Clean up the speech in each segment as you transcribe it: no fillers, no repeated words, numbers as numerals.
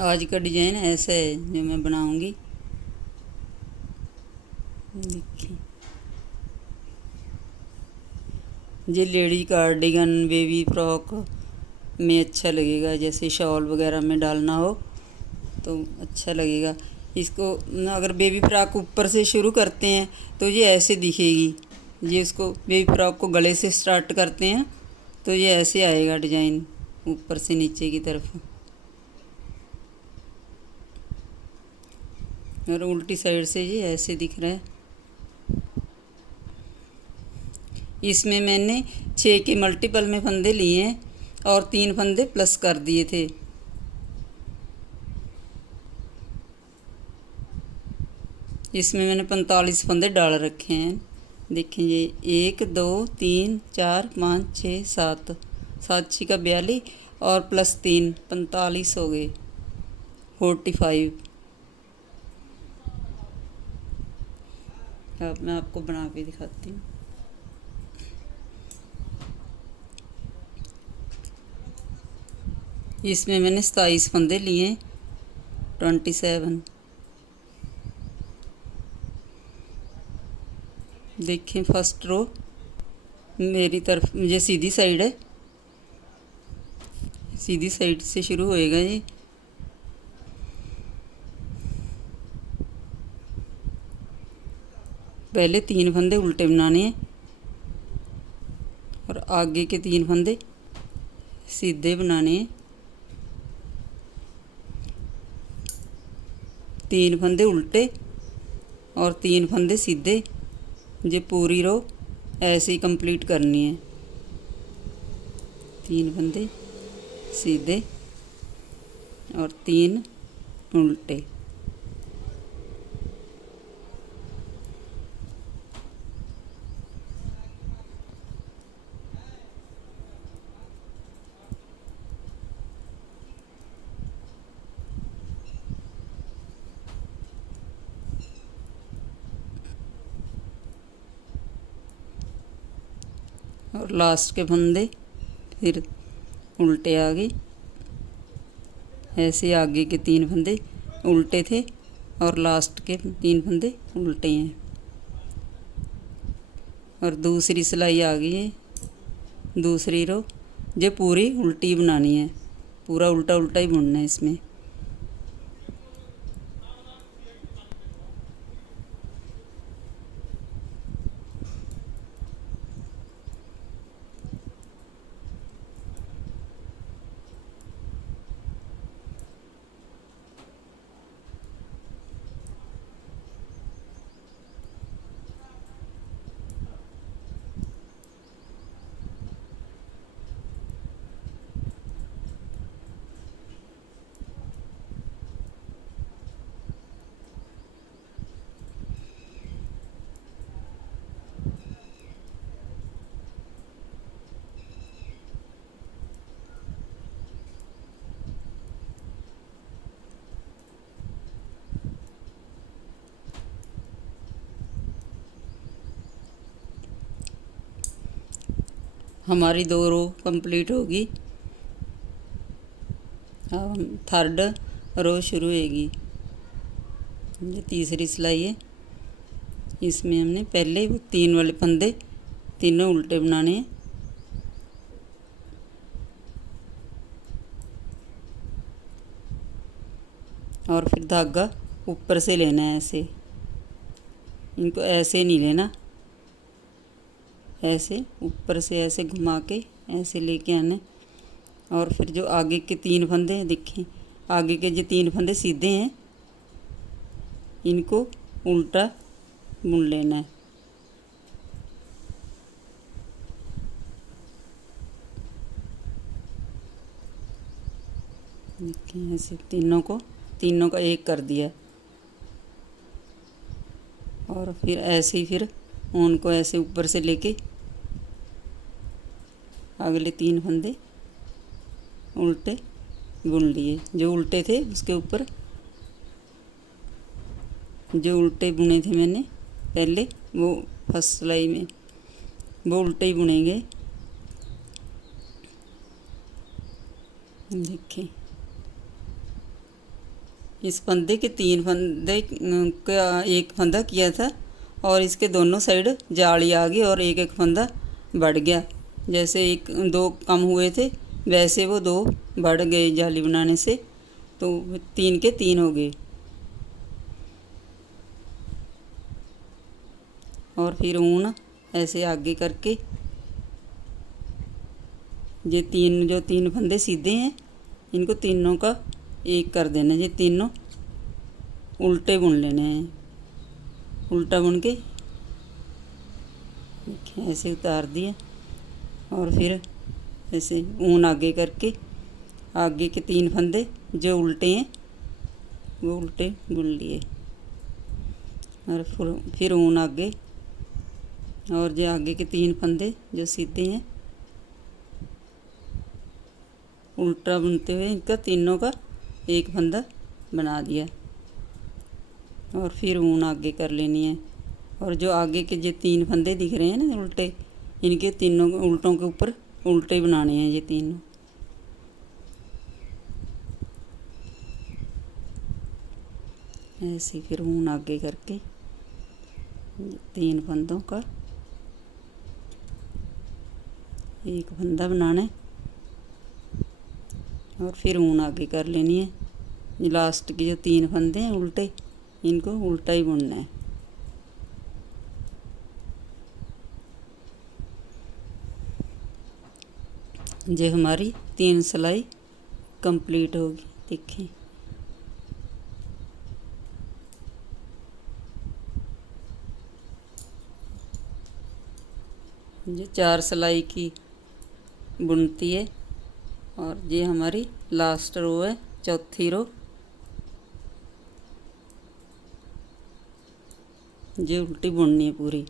आज का डिजाइन ऐसा है जो मैं बनाऊंगी। देखिए, ये लेडी कार्डिगन बेबी फ्रॉक में अच्छा लगेगा, जैसे शॉल वगैरह में डालना हो तो अच्छा लगेगा। इसको अगर बेबी फ्रॉक ऊपर से शुरू करते हैं तो ये ऐसे दिखेगी। ये इसको बेबी फ्रॉक को गले से स्टार्ट करते हैं तो ये ऐसे आएगा डिजाइन ऊपर से नीचे की तरफ, और उल्टी साइड से ये ऐसे दिख रहा है। इसमें मैंने 6 के मल्टीपल में फंदे लिए हैं और 3 फंदे प्लस कर दिए थे। इसमें मैंने 45 फंदे डाल रखे हैं। देखिए, ये 1 2 3 4 5 6 7, 7 6 का 42 और प्लस 3 45 हो गए, 45। अब मैं आपको बना के दिखाती हूँ। इसमें मैंने 27 फंदे लिए, 27। देखें, फर्स्ट रो मेरी तरफ मुझे सीधी साइड है, सीधी साइड से शुरू होएगा ये। पहले 3 फंदे उल्टे बनाने हैं और आगे के 3 फंदे सीधे बनाने हैं। 3 फंदे उल्टे और 3 फंदे सीधे। ये पूरी रो ऐसे ही कंप्लीट करनी है। 3 फंदे सीधे और 3 उल्टे। और लास्ट के फंदे फिर उल्टे आ गए। ऐसे आगे के 3 फंदे उल्टे थे और लास्ट के 3 फंदे उल्टे हैं। और दूसरी सिलाई आ गई है, दूसरी रो। जो पूरी उल्टी बनानी है, पूरा उल्टा उल्टा ही बुनना है इसमें। हमारी 2 रो कंप्लीट होगी। अब थर्ड रो शुरू होगी। ये तीसरी सिलाई है। इसमें हमने पहले वो 3 वाले फंदे तीनों उल्टे बनाने हैं और फिर धागा ऊपर से लेना है ऐसे। इनको ऐसे नहीं लेना, ऐसे ऊपर से ऐसे घुमा के ऐसे लेके आना। और फिर जो आगे के 3 फंदे हैं, देखें आगे के जो 3 फंदे सीधे हैं इनको उल्टा बुन लेना है। देखें ऐसे तीनों का एक कर दिया। और फिर ऐसे ही फिर उनको ऐसे ऊपर से लेके अगले 3 फंदे उल्टे बुन लिए। जो उल्टे थे उसके ऊपर जो उल्टे बुने थे मैंने पहले, वो फर्स्ट सिलाई में वो उल्टे ही बुनेंगे। देखिए, इस फंदे के 3 फंदे का एक फंदा किया था और इसके दोनों साइड जाली आ गई और एक एक फंदा बढ़ गया। जैसे एक 2 कम हुए थे वैसे वो 2 बढ़ गए जाली बनाने से, तो 3 के 3 हो गए। और फिर ऊन ऐसे आगे करके ये जो 3 फंदे सीधे हैं इनको तीनों का एक कर देना। ये तीनों उल्टे बुन लेने हैं। उल्टा बुन के देखिए ऐसे उतार दिया और फिर ऐसे ऊन आगे करके आगे के 3 फंदे जो उल्टे हैं वो उल्टे बुन लिए और फिर ऊन आगे और जो आगे के 3 फंदे जो सीधे हैं उल्टा बुनते हुए इनका तीनों का एक फंदा बना दिया और फिर ऊन आगे कर लेनी है। और जो आगे के जो 3 फंदे दिख रहे हैं ना उल्टे, इनके तीनों उल्टों के ऊपर उल्टे बनाने हैं ये तीनों। ऐसे फिर ऊन आगे करके 3 फंदों का एक फंदा बनाना है और फिर ऊन आगे कर लेनी है। लास्ट के जो 3 फंदे हैं उल्टे, इनको उल्टा ही बुनना है। जो हमारी 3 सिलाई कंप्लीट होगी। देखिए ये 4 सिलाई की बुनती है और ये हमारी लास्ट रो है, चौथी रो। ये उल्टी बुननी है पूरी।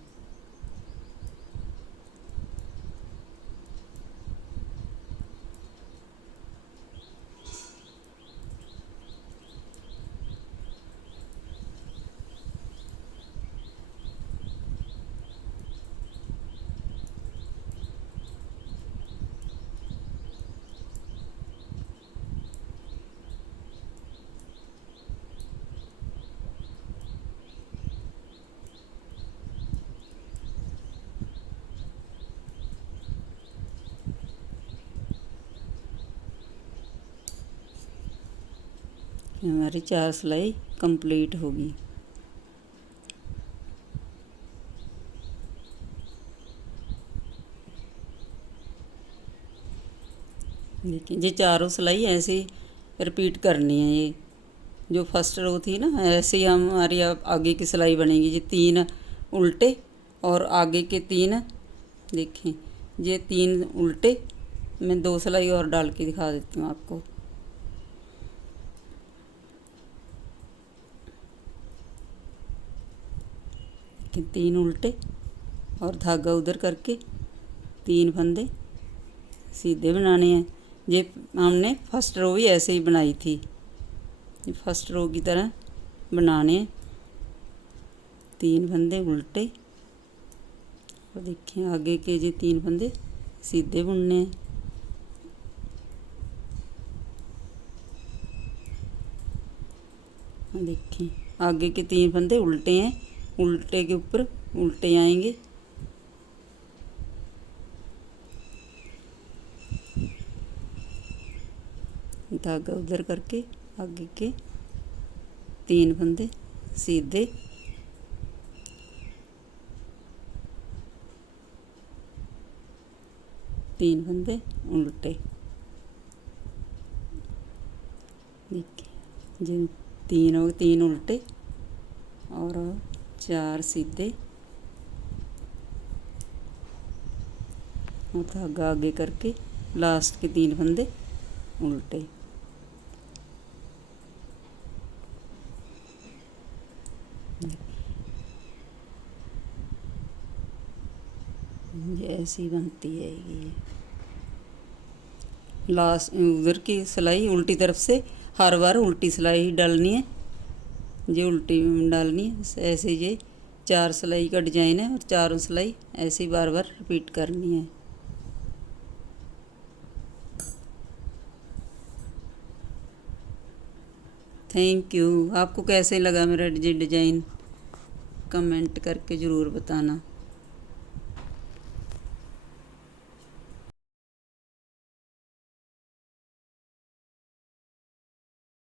हमारी 4 सिलाई कंप्लीट होगी। देखिए ये चारों सिलाई ऐसे ही रिपीट करनी है। ये जो फर्स्ट रो थी ना, ऐसे ही हमारी आगे की सिलाई बनेगी। ये 3 उल्टे और आगे के 3 देखें, ये 3 उल्टे। मैं 2 सिलाई और डाल के दिखा देती हूँ आपको। कि 3 उल्टे और धागा उधर करके 3 फंदे सीधे बनाने हैं। ये हमने फर्स्ट रो भी ऐसे ही बनाई थी, ये फर्स्ट रो की तरह बनाने हैं। 3 फंदे उल्टे और देखिए आगे के ये 3 फंदे सीधे बुनने हैं। देखिए आगे के 3 फंदे उल्टे हैं, उल्टे के ऊपर उल्टे आएंगे। धागा उधर करके आगे के 3 फंदे सीधे, 3 फंदे उल्टे। देखिए जिन 3 उल्टे और 4 सीधे और धागा आगे करके लास्ट के 3 फंदे उल्टे। ये ऐसी बनती है। ये लास्ट उधर की सिलाई उल्टी तरफ से हर बार उल्टी सिलाई डालनी है। ये उल्टी डालनी है। ऐसे ये 4 सिलाई का डिजाइन है और चारों सिलाई ऐसे ही बार बार रिपीट करनी है। Thank you. आपको कैसे लगा मेरा डिजाइन कमेंट करके ज़रूर बताना।